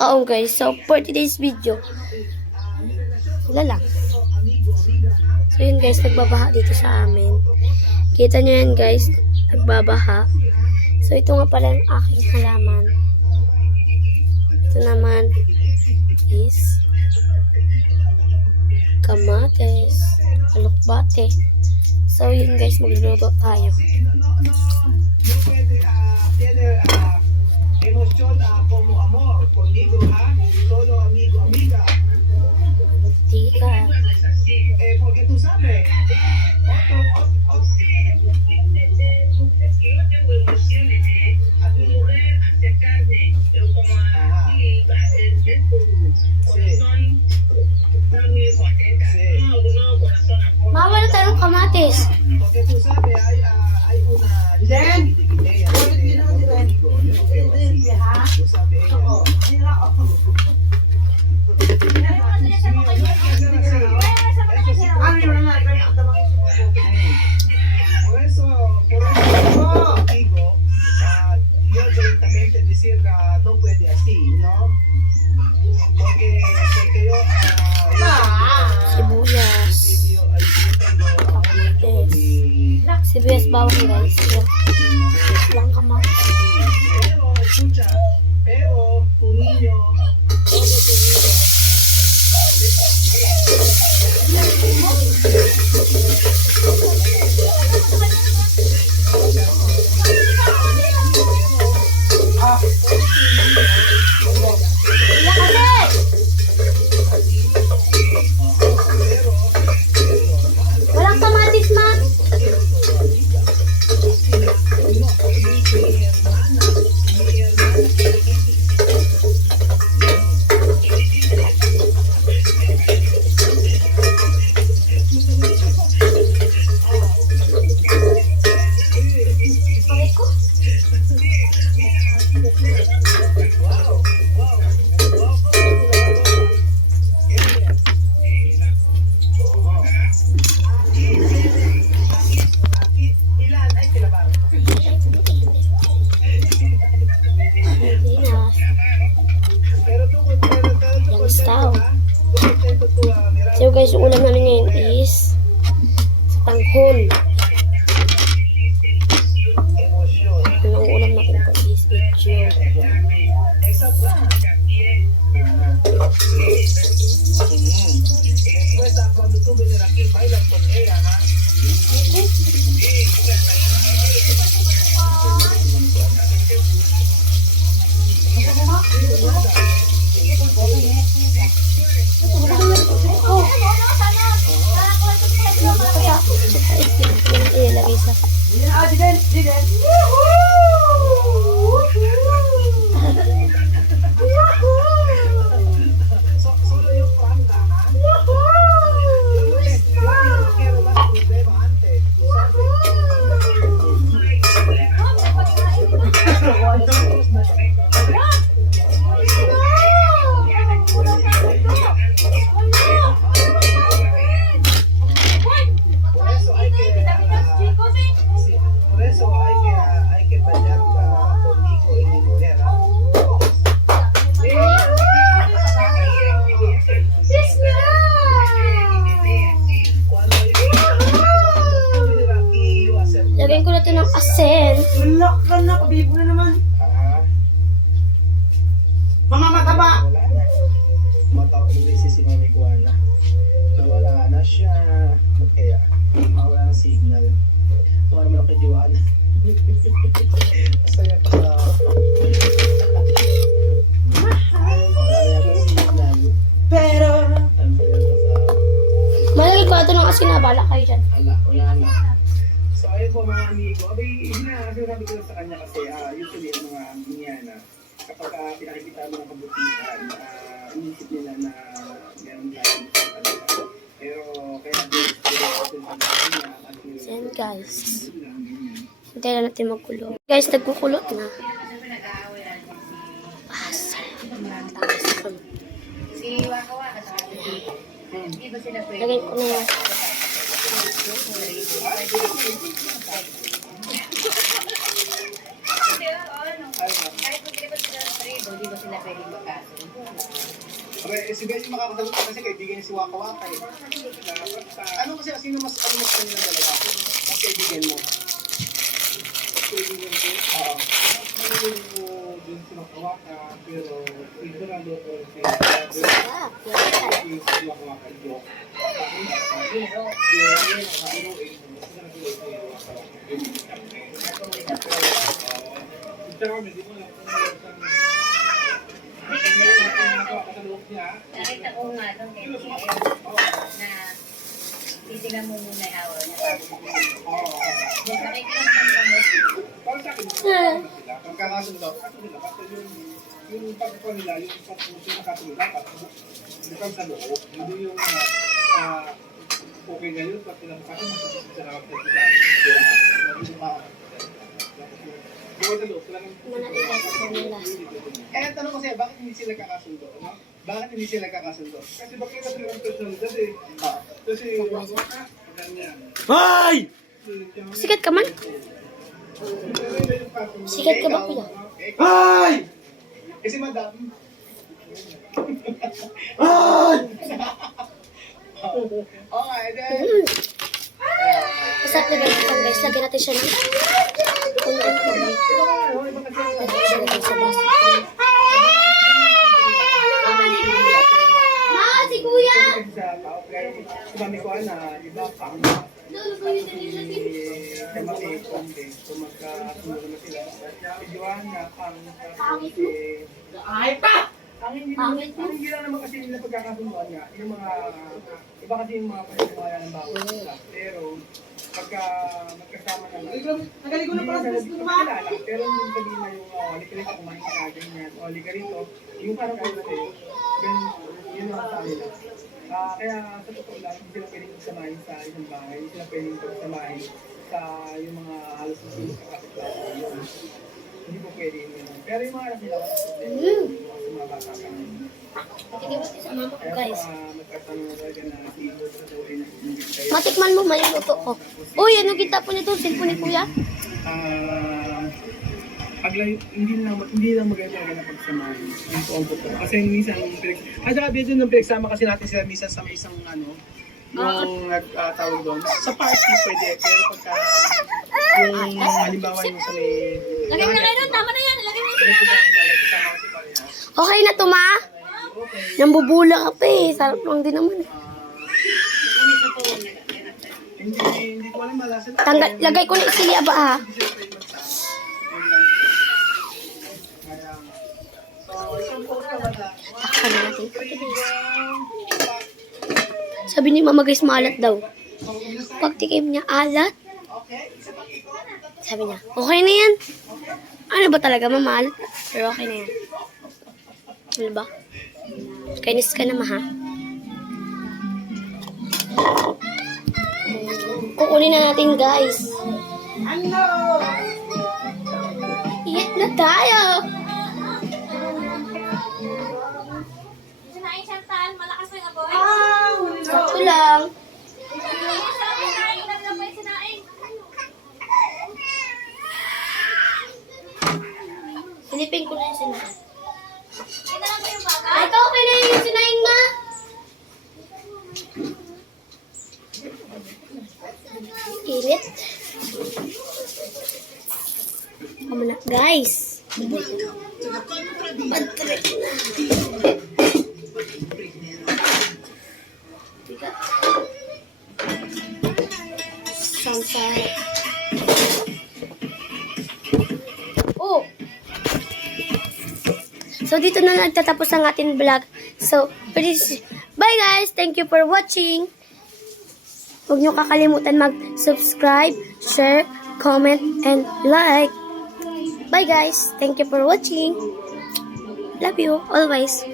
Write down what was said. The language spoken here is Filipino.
kakaong guys. So, for today's video, wala lang. So, yun guys, nagbabaha dito sa amin. Kita nyo yan guys, nagbabaha. So, ito nga pala ang aking halaman. Ito naman is kamates, alokbate. So, yun guys, magluluto tayo. Emosyon como amor, conmigo ha, solo amigo, amiga. Tika. Porque tú sabes, a tu mujer acercarme, pero como así, es tu corazón, está muy contenta. No, corazón, amor. Mawala tayo ng kamates. Porque tú sabes, hay una... Por eso digo, yo directamente decir no puede así, ¿no? Porque yo Sibuyas. Kamates. Sibuyas bawang guys. Lang kamates. pero escucha, pero tu niño, todo tu niño. Walang kamatis, ma. So guys, yung ulam namin ngayon is sa tanghon. Yung ulam natin ko is ichyo. Cuando tú vienes aquí, bailas con ella, ¿ah? Ilagay sa Solo yo Franca, ¿ah? Yo no quiero más problema antes, tú por eso hay que bañar conmigo y mi mujer, ¿ah? lagyan ko na ito ng asin. Wala ka na, kabibo na naman. Mamamataba! Wala na. Matawag si Mami Kuana. Nawala na siya. Kaya, wala ng signal. Tuwa naman ako kay Joanna. Masaya pa sa... Wala yung signal. Pero... Ang saya pa sa... Malagay ko na ito ng asin na. Bala kayo dyan. Wala na. So ayun po mga amigo, sinabi ko sa kanya kasi usually ang mga Indiana, kapag pinakikita mo ng kabutihan, inisip nila na meron tayong talaga. Pero kaya din sa kanya at So yan guys. Hintayin na natin magkulo. Guys, nagkukulot na. Sarap. Lagay ko na yan. Kahit hindi ba sila pwedeng magkaso? si Bes yung makakasagot kasi kaibigan niya si Waka Waka eh. Ano kasi, sino mas kanina dalawa? Mas kaibigan mo? Kaibigan ko? Oo. Kaibigan ko din si Waka Waka, pero ito na doon ko si Waka Waka joke. Nakita ko nga doon kay TF na titignan mo muna yung hour niya. Nakikiramdam ka mo. Para sa akin, pagkakasundo, yung pagkakon nila, yung pagkakasundo nakasundo, dapat bukang sa loob, hindi yung okay ngayon, pag pinapakasyon, masasarap sa kita. Bukang sa loob, eh, tanong ko sa'yo, bakit hindi sila kakasundo? No? Bakit hindi sila kakasundo? Kasi bakit sila ang personalidad eh. Kasi, ganyan. Ay! Sikat ka man? Sikat ka ba, kuya? Ay! Kasi madam. Ay! Okay, then. Masarap na guys. Lagyan natin siya ng kunting tubig. Lagyan natin sa baso. Si kuya! Sumami ko na, iba pang Kamati, Ponte, so magkasunod naman sila. Si Joanna, ang hindi lang naman kasi nila pagkakasunduan nga, yung mga, iba kasi yung mga paniniwala ng bawat isa. Pero, pagka magkasama naman, Nagaling ko na pala sa gusto naman. kilala, pero yung sabihin na yung, halika rito, kumain ka ganyan, o halika rito, yung parang kasi, then, yun ang sabi na. Kaya sa totoo lang, hindi sila pwedeng pagsamahin sa isang bahay, hindi sila pwedeng pagsamahin sa yung mga halos na sila sa kapitbahay. Hindi po pwede yun. Pero yung mga anak nila, yung mga bata ka na. Tignan mo sa mama ko guys. Magkatanong na talaga na si Ivo sa tuloy na hindi kayo. Matikman mo, may luto ko. Uy, ano kita po nito? Cellphone ni kuya? Hindi lang maganda talaga na pagsamahin. Yung po ang totoo. Kasi minsan, at saka medyo nung pinagsama kasi natin sila minsan sa may isang yung nagtawag doon. Sa party pwede, pero pagka yung halimbawa yung sa may... Lagay mo na kayo doon, tama na yan. Lagay mo na yan. Kasama ko si Parehas. Okay na to, ma? Nambubula ka pa eh. Sarap lang din naman. Hindi ko alam malasa. Lagay ko na isiya ba ha? Takpan na natin. Sabi ni mama guys, maalat daw. Pagtikim niya, alat. Sabi niya, okay na yan. Ano ba talaga, mamaalat? Pero okay na yan. Ano ba? Kainis ka naman ha? Kukunin na natin guys. Ano? Eat na tayo. Sinaing Chantal, malakas na yung aboy. Sakto lang. Sinaing, naglamay sinaing. Silipin ko na yung sinaing. Kita lang ba yung baka? Ay, ito okay na yung sinaing ma. Init. Kamo na, guys. Pag-trip na. Samsara. Oh! So, dito na nagtatapos ang ating vlog. So, please, bye guys! Thank you for watching. Huwag niyo kakalimutan mag-subscribe, share, comment, and like. Bye guys! Thank you for watching. Love you always.